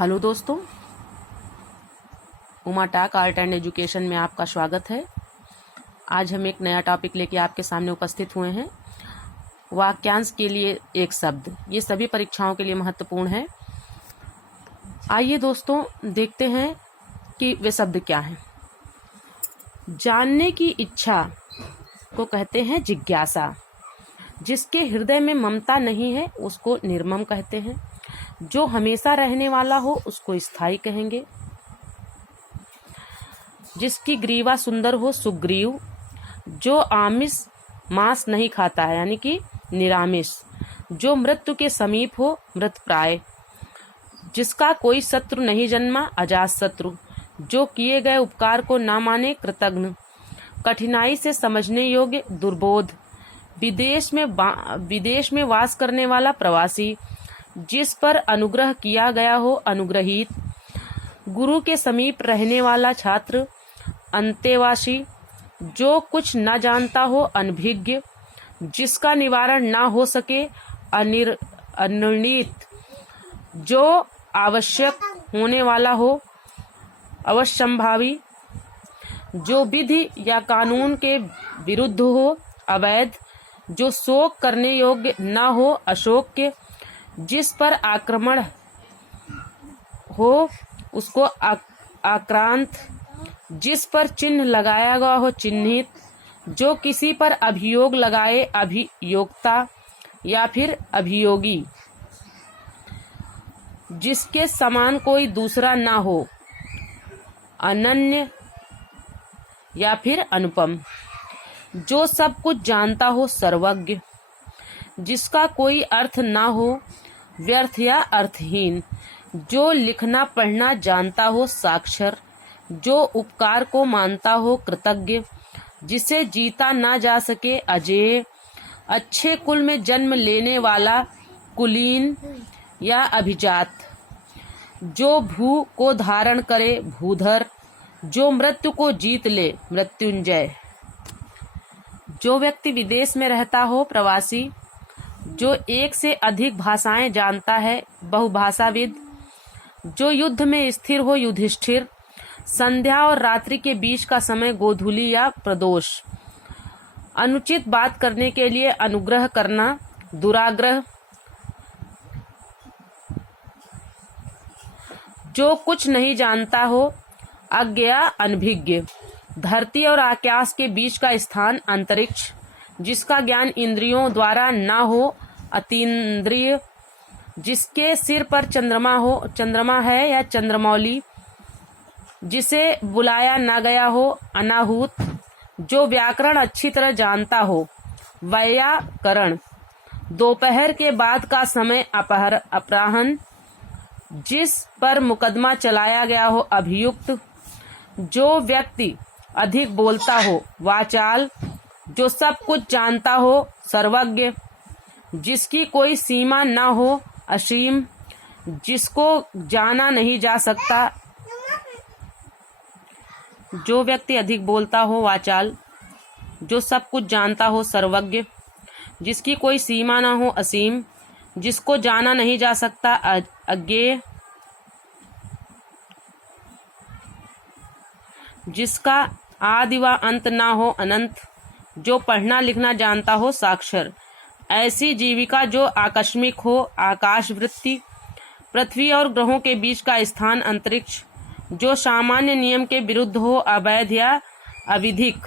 Hello दोस्तों, Uma talk art and education में आपका स्वागत है। आज हम एक नया टॉपिक लेके आपके सामने उपस्थित हुए हैं। वाक्यांश के लिए एक शब्द, ये सभी परीक्षाओं के लिए महत्वपूर्ण है। आइए दोस्तों देखते हैं कि वे शब्द क्या हैं। जानने की इच्छा को कहते हैं जिज्ञासा। जिसके हृदय में ममता नहीं है उसको निर्मम कहते हैं। जो हमेशा रहने वाला हो उसको स्थायी कहेंगे। जिसकी ग्रीवा सुंदर हो सुग्रीव। जो आमिष मांस नहीं खाता है यानी कि निरामिष। जो मृत्यु के समीप हो मृतप्राय। जिसका कोई शत्रु नहीं जन्मा अजात शत्रु। जो किए गए उपकार को ना माने कृतघ्न। कठिनाई से समझने योग्य दुर्बोध। विदेश में वास करने वाला प्रवासी। जिस पर अनुग्रह किया गया हो अनुग्रहित। गुरु के समीप रहने वाला छात्र अंतेवासी। जो कुछ न जानता हो अनभिज्ञ। जिसका निवारण ना हो सके अनिर्णित। जो आवश्यक होने वाला हो अवश्यंभावी। जो विधि या कानून के विरुद्ध हो अवैध। जो शोक करने योग्य न हो अशोक्य। जिस पर आक्रमण हो उसको आक्रांत। जिस पर चिन्ह लगाया गया हो चिन्हित। जो किसी पर अभियोग लगाए अभियोक्ता या फिर अभियोगी। जिसके समान कोई दूसरा ना हो अनन्य या फिर अनुपम। जो सब कुछ जानता हो सर्वज्ञ। जिसका कोई अर्थ ना हो व्यर्थ या अर्थहीन। जो लिखना पढ़ना जानता हो साक्षर। जो उपकार को मानता हो कृतज्ञ। जिसे जीता ना जा सके अजेय। अच्छे कुल में जन्म लेने वाला कुलीन या अभिजात। जो भू को धारण करे भूधर। जो मृत्यु को जीत ले मृत्युंजय। जो व्यक्ति विदेश में रहता हो प्रवासी। जो एक से अधिक भाषाएं जानता है बहुभाषाविद। जो युद्ध में स्थिर हो युधिष्ठिर। संध्या और रात्रि के बीच का समय गोधूली या प्रदोष। अनुचित बात करने के लिए अनुग्रह करना दुराग्रह। जो कुछ नहीं जानता हो अज्ञा अनभिज्ञ। धरती और आकाश के बीच का स्थान अंतरिक्ष। जिसका ज्ञान इंद्रियों द्वारा ना हो अतीन्द्रिय। जिसके सिर पर चंद्रमा है या चंद्रमौली। जिसे बुलाया ना गया हो अनाहूत। जो व्याकरण अच्छी तरह जानता हो व्याकरण। दोपहर के बाद का समय अपराह्न। जिस पर मुकदमा चलाया गया हो अभियुक्त। जो व्यक्ति अधिक बोलता हो वाचाल। जो सब कुछ जानता हो सर्वज्ञ। जिसकी कोई सीमा न हो असीम। जिसको जाना नहीं जा सकता। जो व्यक्ति अधिक बोलता हो वाचाल। जो सब कुछ जानता हो सर्वज्ञ। जिसकी कोई सीमा न हो असीम। जिसको जाना नहीं जा सकता अज्ञेय। जिसका आदि व अंत ना हो अनंत। जो पढ़ना लिखना जानता हो साक्षर। ऐसी जीविका जो आकस्मिक हो आकाश वृत्ति। पृथ्वी और ग्रहों के बीच का स्थान अंतरिक्ष। जो सामान्य नियम के विरुद्ध हो अवैध या अविधिक।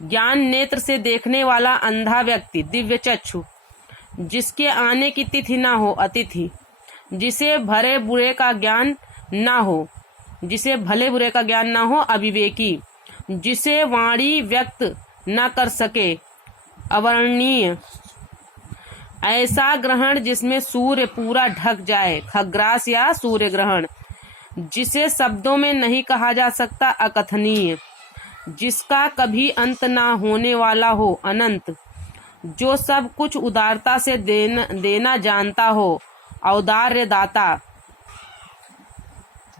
ज्ञान नेत्र से देखने वाला अंधा व्यक्ति दिव्य चक्षु। जिसके आने की तिथि ना हो अतिथि। जिसे भले बुरे का ज्ञान ना हो अविवेकी। जिसे वाणी व्यक्त न कर सके अवर्णनीय। ऐसा ग्रहण जिसमें सूर्य पूरा ढक जाए खग्रास या सूर्य ग्रहण। जिसे शब्दों में नहीं कहा जा सकता अकथनीय। जिसका कभी अंत ना होने वाला हो अनंत। जो सब कुछ उदारता से देना जानता हो औदार्य दाता।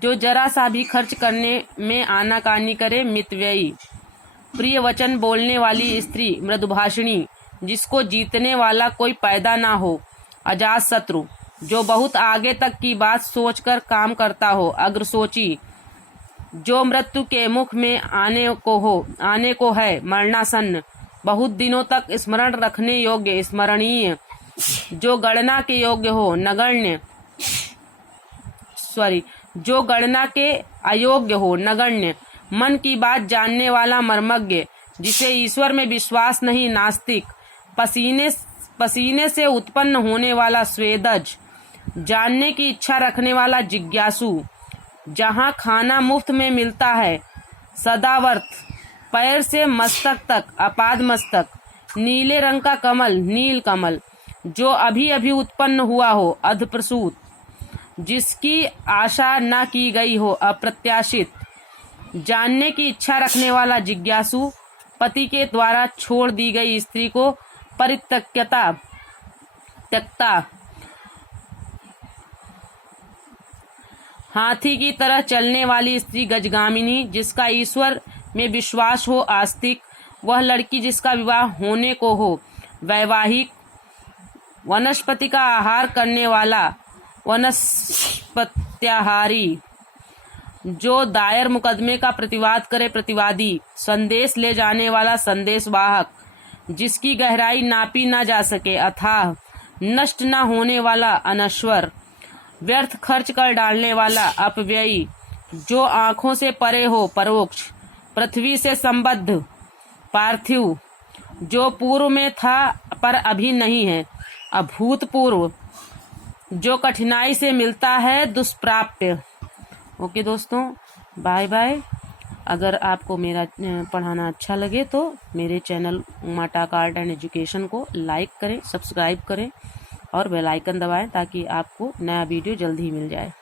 जो जरा सा भी खर्च करने में आनाकानी करे मितव्ययी। प्रिय वचन बोलने वाली स्त्री मृदुभाषिणी। जिसको जीतने वाला कोई पैदा ना हो अजात शत्रु। जो बहुत आगे तक की बात सोचकर काम करता हो, अग्रसोची, जो मृत्यु के मुख में आने को है, मरणासन्न, बहुत दिनों तक स्मरण रखने योग्य, स्मरणीय, जो गणना के योग्य हो, नगण्य, जो गणना के अयोग्य हो, नगण्य, मन की बात जानने वाला, मर्मज्ञ, जिसे ईश्वर में विश्वास नहीं, नास्तिक, पसीने से उत्पन्न होने वाला, स्वेदज, जानने की इच्छा रखने वाला, जिज्ञासु, जहाँ खाना मुफ्त में मिलता है, सदावर्त, पैर से मस्तक तक, अपाद मस्तक, नीले रंग का कमल, नील कमल, जो अभी अभी उत्पन्न हुआ हो, अधप्रसूत, जिसकी आशा न की गई हो, अप्रत्याशित, जानने की इच्छा रखने वाला, जिज्ञासु, पति के द्वारा छोड़ दी गई स्त्री को परित्यक्ता, हाथी की तरह चलने वाली स्त्री, गजगामिनी, जिसका ईश्वर में विश्वास हो, आस्तिक, वह लड़की जिसका विवाह होने को हो, वैवाहिक, वनस्पति का आहार करने वाला, वनस्पत्याहारी, जो दायर मुकदमे का प्रतिवाद करे, प्रतिवादी, संदेश ले जाने वाला, संदेशवाहक, जिसकी गहराई नापी ना जा सके, अथाह, नष्ट न होने वाला, अनश्वर, व्यर्थ खर्च कर डालने वाला, अपव्ययी, जो आंखों से परे हो, परोक्ष, पृथ्वी से संबद्ध, पार्थिव, जो पूर्व में था पर अभी नहीं है, अभूतपूर्व, जो कठिनाई से मिलता है, दुष्प्राप्य। ओके दोस्तों, बाय बाय। अगर आपको मेरा पढ़ाना अच्छा लगे तो मेरे channel Uma talk art and education को लाइक करें, सब्सक्राइब करें और बेल आइकन दबाएं ताकि आपको नया वीडियो जल्द ही मिल जाए।